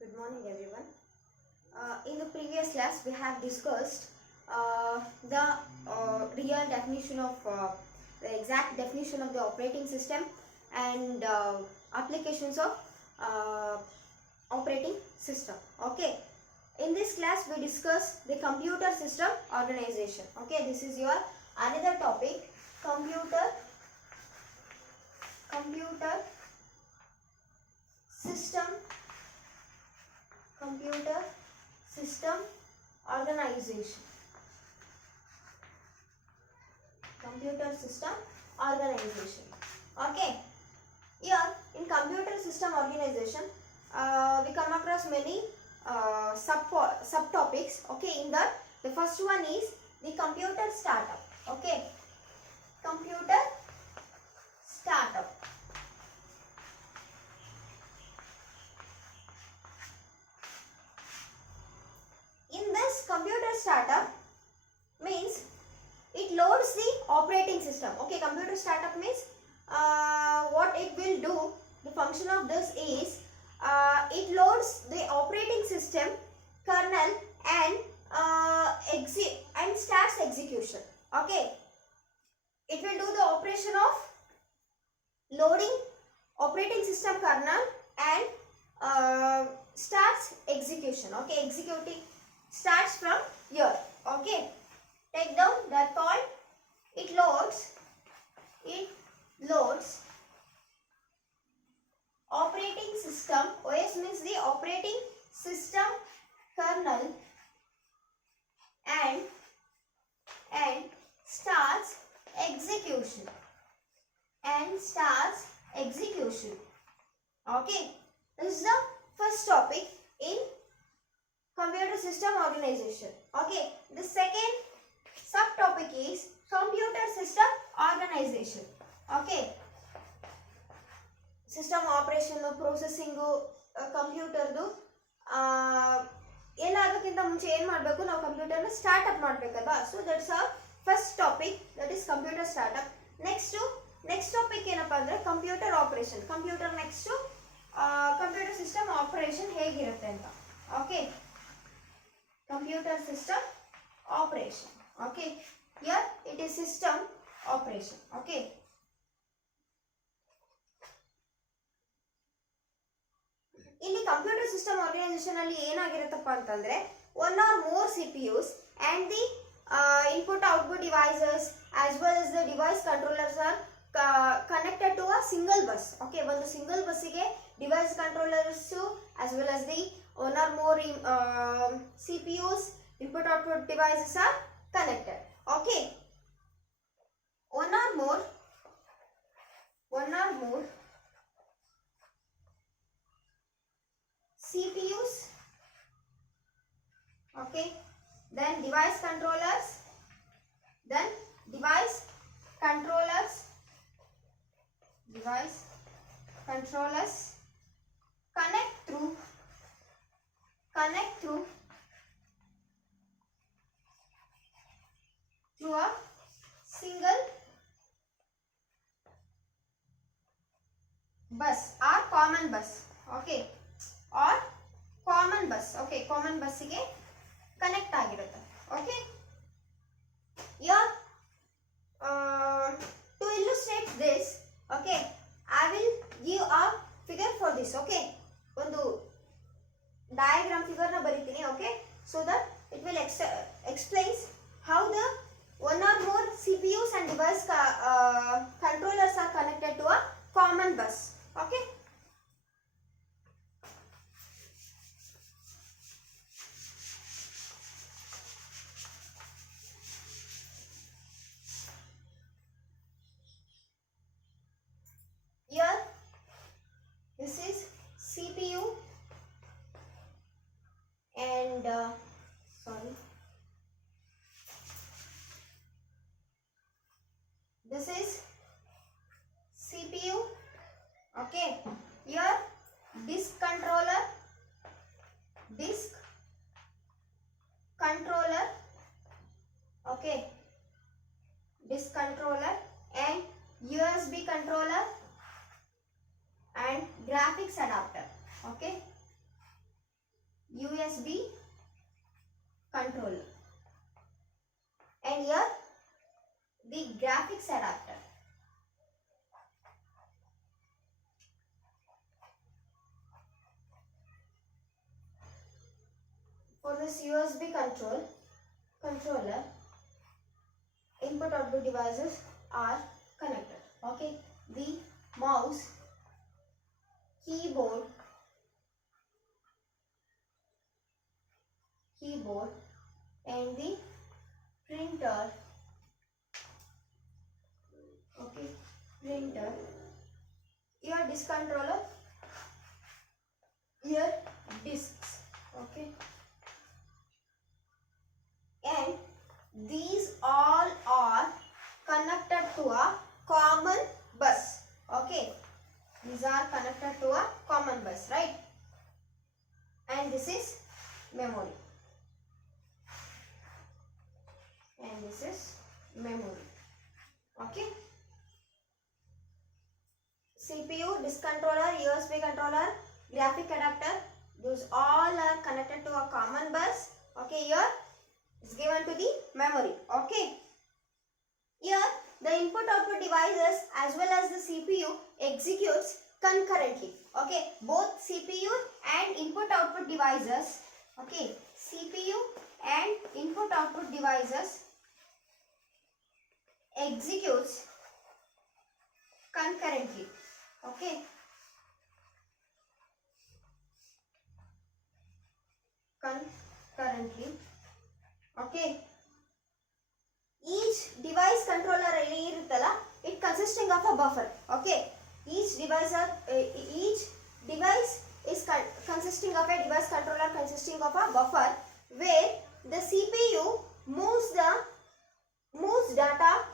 Good morning, everyone. In the previous class, we have discussed the real definition of the exact definition of the operating system and applications of uh, operating system. Okay. In this class, we discuss the computer system organization. Okay. This is your another topic. Computer system. Computer system organization. Computer system organization. Okay. Here in computer system organization, we come across many subtopics. Okay. In that, the first one is the computer startup. Okay. Computer startup. In this computer startup means it loads the operating system. Okay, computer startup means what it will do, the function of this is it loads the operating system kernel and starts execution. Okay, it will do the operation of loading operating system kernel and starts execution. Okay, executing starts from here. Okay, take down that point. It loads operating system. OS means the operating system kernel and starts execution Okay, this is the first topic in computer system organization. Okay, the second subtopic is computer system organization. Okay, system operation, processing, computer ದು ಎಲ್ಲ ಆಗೋಕ್ಕಿಂತ ಮುಂಚೆ ಏನು ಮಾಡಬೇಕು, ನಾವು ಕಂಪ್ಯೂಟರ್ನ startup ಮಾಡಬೇಕಲ್ವಾ. So that's a first topic, that is computer startup. Next topic ಏನಪ್ಪ ಅಂದರೆ computer operation. Computer next computer system operation ಹೇಗಿರುತ್ತೆ ಅಂತ. Okay, computer system operation. Okay, here it is system operation. Okay, ಇಲ್ಲಿ ಕಂಪ್ಯೂಟರ್ ಸಿಸ್ಟಮ್ ಆರ್ಗನೈಸೇಷನ್ ಅಲ್ಲಿ ಏನಾಗಿರುತ್ತಪ್ಪ ಅಂತಂದ್ರೆ one or more CPUs and the input output devices as well as the device controllers are connected to a single bus. Okay, ಒಂದು single ಬಸ್ಸಿಗೆ device controllers as well as the one or more CPUs input output devices are connected. Okay, one or more CPUs, okay, then device controllers connect through a single bus or common bus. Okay, or common bus. Okay, common bus ಗೆ connect ಆಗಿರುತ್ತೆ. Okay, here to illustrate this, okay, I will give a figure for this. Okay, ಒಂದು diagram figure ನ ಬರಿತೀನಿ. Okay, so that it will explains how the one or more CPUs and device controllers are connected to a common bus. Okay, here this is CPU and this is CPU. Okay, here disk controller okay, disk controller and USB controller and graphics adapter. Okay, USB controller, and here the graphics adapter. For this USB controller, input output devices are connected. Okay, the mouse, keyboard, and the printer. Okay, printer. Here disk controller. Here disks. Okay, and these all are connected to a common bus. Okay, these are connected to a common bus, right? And this is memory. And this is memory. Okay. CPU, disk controller, USB controller, graphic adapter, those all are connected to a common bus. Okay, here it's given to the memory. Okay. Here the input output devices as well as the CPU executes concurrently. Okay, both CPU and input output devices. Okay, CPU and input output devices executes concurrently. Okay, concurrently. Okay, each device controller it consisting of a buffer. Okay, each device is consisting of a device controller consisting of a buffer where the CPU moves data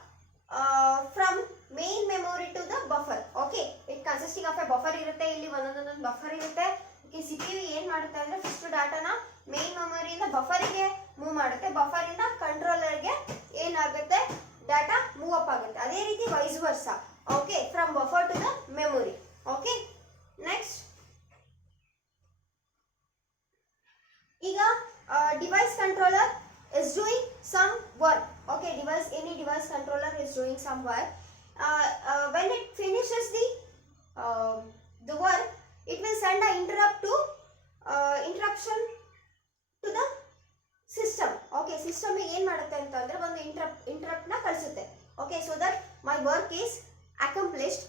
from main memory to the buffer. Okay, it consisting of a buffer irutte, illi onondondu buffer irutte. Okay, CPU ಏನು ಮಾಡುತ್ತೆ ಅಂದ್ರೆ first ಡಾಟಾನ main ಮೆಮೊರಿಯಿಂದ ಬಫರಿಗೆ move ಮಾಡುತ್ತೆ, buffer ಇಂದ controller ಗೆ ಏನಾಗುತ್ತೆ ಡಾಟಾ ಮೂವ್ ಅಪ್ ಆಗುತ್ತೆ. ಅದೇ ರೀತಿ vice versa. Okay, from buffer to the memory. Okay, next ಈಗ device controller is doing some work. Okay, any device controller is doing some work. When it finishes the work, it will send an interruption to the system. Okay, system ಏನು ಮಾಡುತ್ತೆ ಅಂತಂದ್ರೆ ಒಂದು interrupt ನ ಕಳಿಸುತ್ತೆ. Okay, so that my work is accomplished.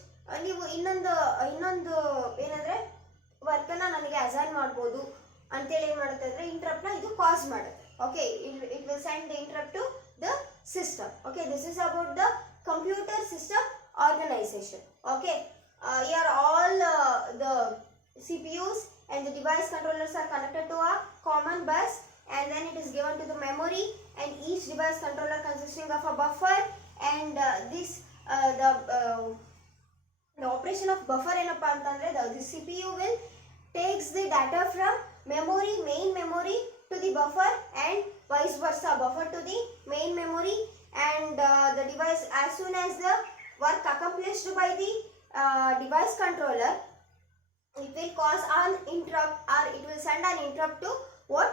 ನೀವು ಇನ್ನೊಂದು ಏನಂದ್ರೆ work ಅನ್ನ ನನಗೆ ಅಸೈನ್ ಮಾಡಬಹುದು ಅಂತೇಳಿ ಏನು ಮಾಡುತ್ತೆ ಅಂದ್ರೆ ಇಂಟರಪ್ಟ್ ನ ಇದು ಕಾಸ್ ಮಾಡುತ್ತೆ. Okay, it will send the interrupt to the system. Okay, this is about the computer system organization. Okay, here all the CPUs and the device controllers are connected to a common bus, and then it is given to the memory, and each device controller consisting of a buffer, and the operation of buffer ಏನಪ್ಪಾ ಅಂತಂದ್ರೆ the CPU will takes the data from main memory to the buffer and vice versa, buffer to the main memory, and the device, as soon as the work accomplished by the device controller, it will cause an interrupt or it will send an interrupt to what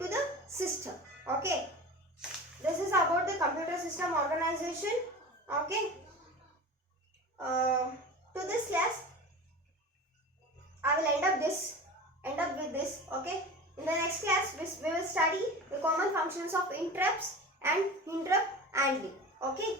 to the system. Okay, this is about the computer system organization. Okay, to this class I will end up with this. Okay, in the next class we will study the common functions of interrupts and interrupt handling. Okay.